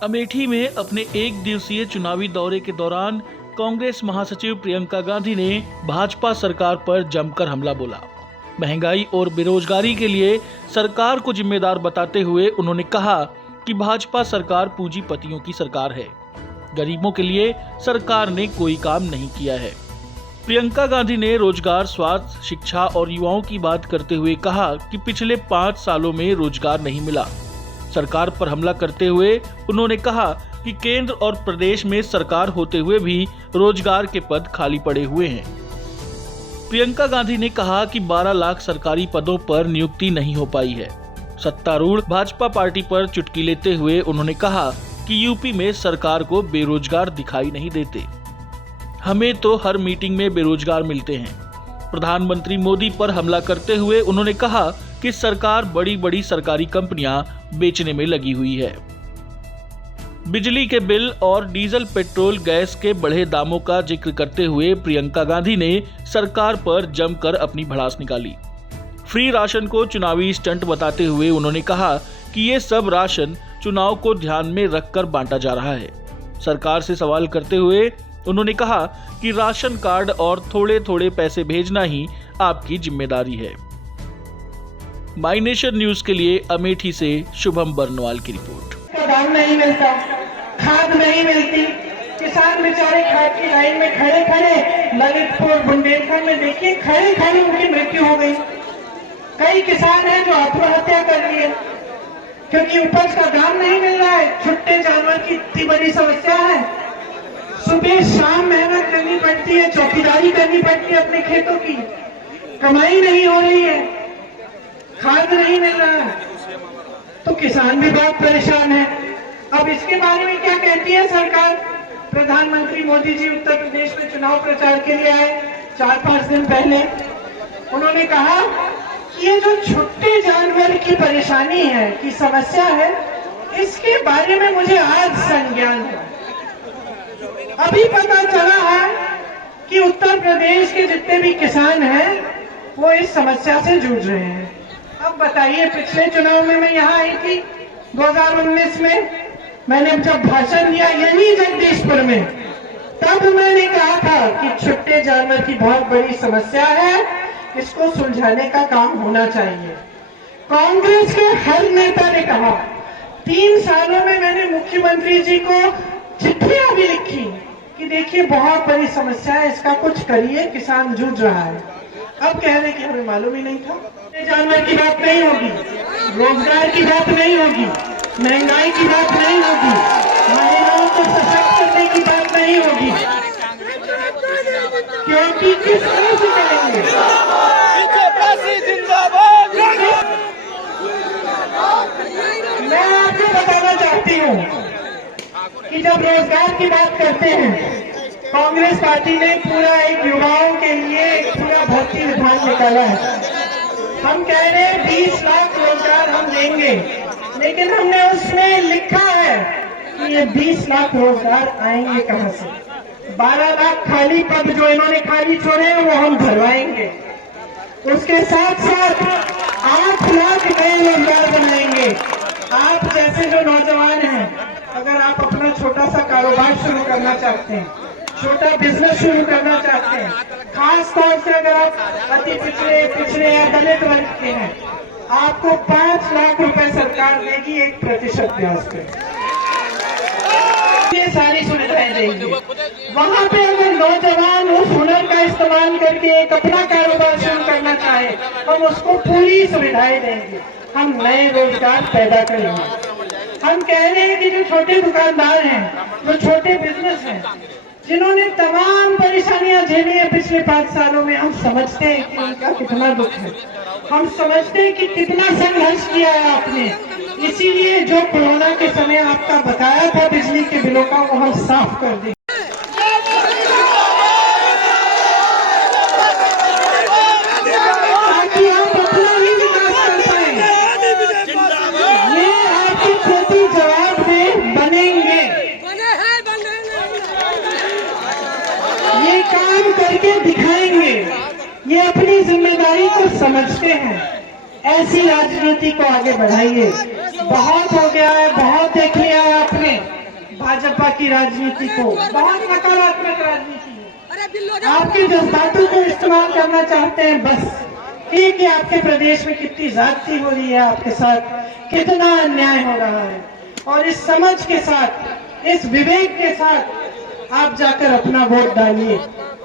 अमेठी में अपने एक दिवसीय चुनावी दौरे के दौरान कांग्रेस महासचिव प्रियंका गांधी ने भाजपा सरकार पर जमकर हमला बोला। महंगाई और बेरोजगारी के लिए सरकार को जिम्मेदार बताते हुए उन्होंने कहा कि भाजपा सरकार पूंजीपतियों की सरकार है, गरीबों के लिए सरकार ने कोई काम नहीं किया है। प्रियंका गांधी ने रोजगार, स्वास्थ्य, शिक्षा और युवाओं की बात करते हुए कहा कि पिछले 5 सालों में रोजगार नहीं मिला। सरकार पर हमला करते हुए उन्होंने कहा कि केंद्र और प्रदेश में सरकार होते हुए भी रोजगार के पद खाली पड़े हुए हैं। प्रियंका गांधी ने कहा कि 12 लाख सरकारी पदों पर नियुक्ति नहीं हो पाई है। सत्तारूढ़ भाजपा पार्टी पर चुटकी लेते हुए उन्होंने कहा कि यूपी में सरकार को बेरोजगार दिखाई नहीं देते, हमें तो हर मीटिंग में बेरोजगार मिलते हैं। प्रधानमंत्री मोदी पर हमला करते हुए उन्होंने कहा कि सरकार बड़ी बड़ी सरकारी कंपनियां बेचने में लगी हुई है। बिजली के बिल और डीजल, पेट्रोल, गैस के बढ़े दामों का जिक्र करते हुए प्रियंका गांधी ने सरकार पर जमकर अपनी भड़ास निकाली। फ्री राशन को चुनावी स्टंट बताते हुए उन्होंने कहा कि ये सब राशन चुनाव को ध्यान में रखकर बांटा जा रहा है। सरकार से सवाल करते हुए उन्होंने कहा कि राशन कार्ड और थोड़े थोड़े पैसे भेजना ही आपकी जिम्मेदारी है। माई नेशन न्यूज के लिए अमेठी से शुभम बरनवाल की रिपोर्ट। दाम नहीं मिलता, खाद नहीं मिलती, किसान बेचारे खाद की लाइन में खड़े खड़े, ललितपुर बुंदेलखंड में देखिए खड़े खड़े उनकी मृत्यु हो गई। कई किसान हैं जो आत्महत्या कर लिए क्योंकि उपज का दाम नहीं मिल रहा है। छुट्टे जानवर की इतनी बड़ी समस्या है, सुबह शाम मेहनत करनी पड़ती है, चौकीदारी करनी पड़ती है अपने खेतों की, कमाई नहीं हो रही है, खाद नहीं मिल रहा है, तो किसान भी बहुत परेशान है। अब इसके बारे में क्या कहती है सरकार? प्रधानमंत्री मोदी जी उत्तर प्रदेश में चुनाव प्रचार के लिए आए 4-5 दिन पहले। उन्होंने कहा कि ये जो छुट्टे जानवर की परेशानी है, की समस्या है, इसके बारे में मुझे आज संज्ञान है। अभी पता चला है कि उत्तर प्रदेश के जितने भी किसान हैं वो इस समस्या से जूझ रहे हैं। अब बताइए, पिछले चुनाव में मैं यहाँ आई थी 2019 में, मैंने जब भाषण दिया यही जगदीशपुर में, तब मैंने कहा था कि छुट्टे जानवर की बहुत बड़ी समस्या है, इसको सुलझाने का काम होना चाहिए। कांग्रेस के हर नेता ने कहा। 3 सालों में मैंने मुख्यमंत्री जी को चिट्ठियां भी लिखी कि देखिए बहुत बड़ी समस्या है, इसका कुछ करिए, किसान जूझ रहा है। अब कह रहे कि हमें मालूम ही नहीं था। जानवर की बात नहीं होगी, रोजगार की बात नहीं होगी, महंगाई की बात नहीं होगी, महिलाओं को सशक्त करने की बात नहीं होगी, क्योंकि किस तरह से करेंगे? मैं आपको बताना चाहती हूँ कि जब रोजगार की बात करते हैं, कांग्रेस पार्टी ने पूरा एक युवाओं के लिए एक पूरा भर्ती विधान निकाला है। हम कह रहे हैं 20 लाख रोजगार हम देंगे, लेकिन हमने उसमें लिखा है कि ये 20 लाख रोजगार आएंगे कहां से? 12 लाख खाली पद जो इन्होंने खाली छोड़े हैं वो हम भरवाएंगे। उसके साथ साथ 8 लाख नए रोजगार बनाएंगे। आप जैसे जो नौजवान हैं, अगर आप अपना छोटा सा कारोबार शुरू करना चाहते हैं, छोटा बिजनेस शुरू करना चाहते हैं, खास तौर से अगर आप अति पिछड़े या दलित वर्ग के हैं, आपको 5 लाख रुपए सरकार देगी 1% ब्याज पे। ये सारी सुविधाएं देंगे। वहां पे अगर नौजवान उस हुनर का इस्तेमाल करके एक अपना कारोबार शुरू करना चाहे, हम उसको पूरी सुविधाएं देंगे। हम नए रोजगार पैदा करेंगे। हम कह रहे हैं कि जो छोटे दुकानदार हैं, जो छोटे बिजनेस हैं, जिन्होंने तमाम परेशानियां झेली है पिछले 5 सालों में, हम समझते हैं कि उनका कितना दुख है, हम समझते हैं कि कितना संघर्ष किया है आपने। इसीलिए जो कोरोना के समय आपका बकाया था बिजली के बिलों का, वो हम साफ कर देंगे। ताकि आप अपना ही विकास कर पाए। ये आपकी खेती जवाबदेह बनेंगे, ये काम करके दिखाएंगे, ये अपनी जिम्मेदारी को समझते हैं। ऐसी राजनीति को आगे बढ़ाइए। बहुत हो गया है, बहुत देख लिया है आपने। भाजपा की राजनीति को, बहुत नकारात्मक राजनीति है। आपके जज्बातों को इस्तेमाल करना चाहते हैं बस ये कि आपके प्रदेश में कितनी ज्यादती हो रही है, आपके साथ कितना अन्याय हो रहा है, और इस समझ के साथ, इस विवेक के साथ आप जाकर अपना वोट डालिए।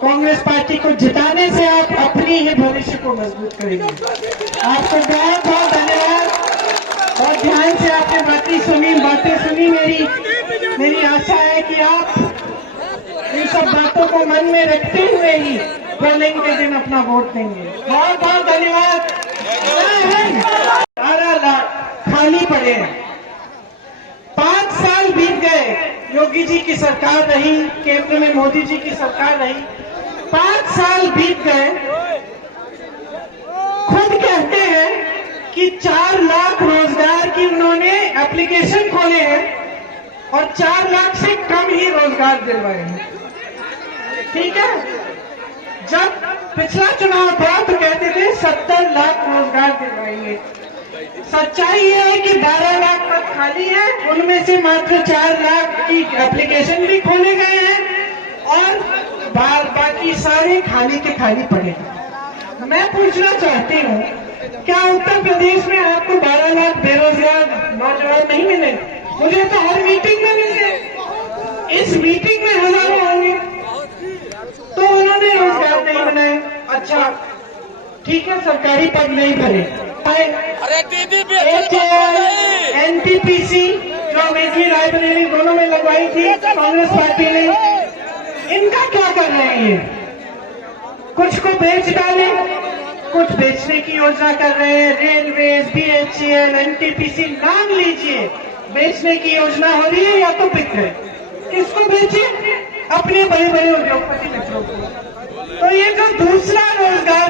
कांग्रेस पार्टी को जिताने से आप अपनी ही भविष्य को मजबूत करेंगे। आपको बहुत बहुत धन्यवाद। और ध्यान से आपने बातें सुनी। मेरी आशा है कि आप इन सब बातों को मन में रखते हुए ही पोलिंग के दिन अपना वोट देंगे। बहुत बहुत धन्यवाद। 18 लाख खाली पड़े हैं। 5 साल बीत गए, योगी जी की सरकार रही, केंद्र में मोदी जी की सरकार रही, 5 साल बीत गए। खुद कहते हैं कि 4 लाख रोजगार की उन्होंने एप्लीकेशन खोले हैं और 4 लाख से कम ही रोजगार दिलवाए हैं। ठीक है, जब पिछला चुनाव था तो कहते थे 70 लाख रोजगार दिलवाएंगे। सच्चाई ये है कि 12 लाख पद खाली है, उनमें से मात्र 4 लाख की एप्लीकेशन भी खोले गए हैं और बाकी सारे खाली के खाली पड़े हैं। मैं पूछना चाहती हूँ, क्या उत्तर प्रदेश में आपको 12 लाख बेरोजगार नौजवान नहीं मिले? मुझे तो हर मीटिंग में मिले, इस मीटिंग में हजारों होंगे। तो उन्होंने रोजगार नहीं बनाए। अच्छा ठीक है, सरकारी पद नहीं भरे। एनटीपीसी जो अमेठी लाइब्रेरी दोनों में लगवाई थी कांग्रेस पार्टी ने, इनका क्या कर रहे हैं? ये कुछ को बेच डाले, कुछ बेचने की योजना कर रहे हैं। रेलवे, बीएचईएल, एनटीपीसी, नाम लीजिए, बेचने की योजना हो रही है या तो बिक रहे। किसको बेचे? अपने बड़े बड़े उद्योगपति मित्रों को। तो ये जो दूसरा रोजगार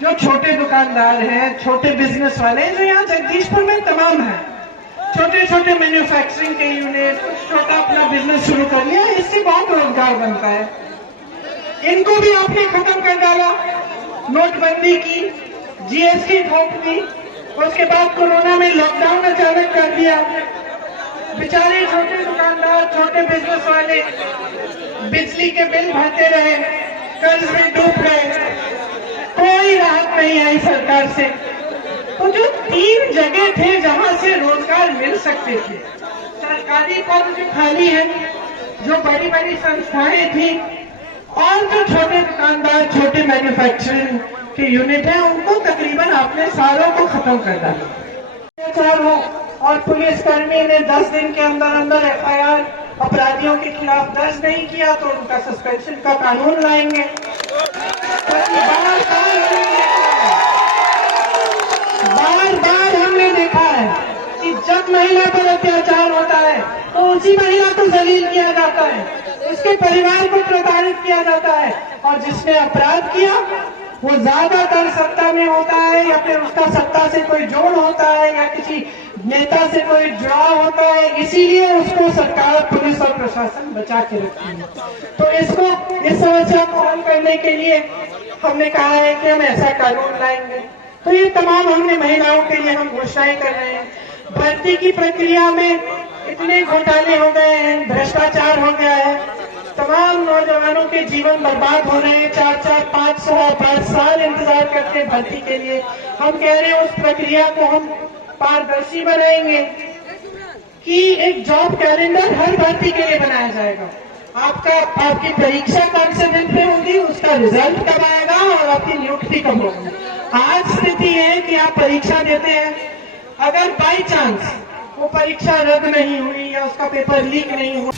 जो छोटे दुकानदार हैं, छोटे बिजनेस वाले जो यहाँ जगदीशपुर में तमाम है, छोटे छोटे मैन्युफैक्चरिंग के यूनिट, छोटा अपना बिजनेस शुरू कर लिया, इससे बहुत रोजगार बनता है। इनको भी आपने खत्म कर डाला। नोटबंदी की, जीएसटी ठोक दी, उसके बाद कोरोना में लॉकडाउन अचानक कर दिया। बेचारे छोटे दुकानदार, छोटे बिजनेस वाले बिजली के बिल भरते रहे, कर्ज में डूब गए, कोई राहत नहीं आई सरकार से। तो जो 3 जगह थे जहां से रोजगार मिल सकते थे, सरकारी पद जो खाली है, जो बड़ी बड़ी संस्थाएं थी, और जो छोटे दुकानदार, छोटे मैन्युफैक्चरिंग के यूनिट है, उनको तकरीबन आपने सारों को खत्म कर डाला। और पुलिसकर्मी ने 10 दिन के अंदर अंदर एफआईआर अपराधियों के खिलाफ दर्ज नहीं किया तो उनका सस्पेंशन का कानून लाएंगे। बार हमने देखा है कि जब महिला पर अत्याचार होता है तो उसी महिला को जलील किया जाता है, उसके परिवार को प्रताड़ित किया जाता है, और जिसने अपराध किया वो ज्यादातर सत्ता में होता है, या फिर उसका सत्ता से कोई जोड़ होता है, या किसी नेता से कोई जुड़ाव होता है, इसीलिए उसको सरकार, पुलिस और प्रशासन बचा के रखती है। तो इस समस्या को हल करने के लिए हमने कहा है कि हम ऐसा कानून लाएंगे। तो ये तमाम हमने महिलाओं के लिए हम घोषणाएं कर रहे हैं। भर्ती की प्रक्रिया में इतने घोटाले हो गए हैं, भ्रष्टाचार हो गया है, तमाम नौजवानों के जीवन बर्बाद हो रहे हैं। 4-4, 5 साल इंतजार करते हैं भर्ती के लिए। हम कह रहे हैं उस प्रक्रिया को हम पारदर्शी बनाएंगे कि एक जॉब कैलेंडर हर भर्ती के लिए बनाया जाएगा। आपकी परीक्षा कौन से दिन पे होगी, उसका रिजल्ट कब आएगा और आपकी नियुक्ति कब होगी। आज स्थिति है कि आप परीक्षा देते हैं, अगर बाई चांस वो परीक्षा रद्द नहीं हुई या उसका पेपर लीक नहीं हुआ,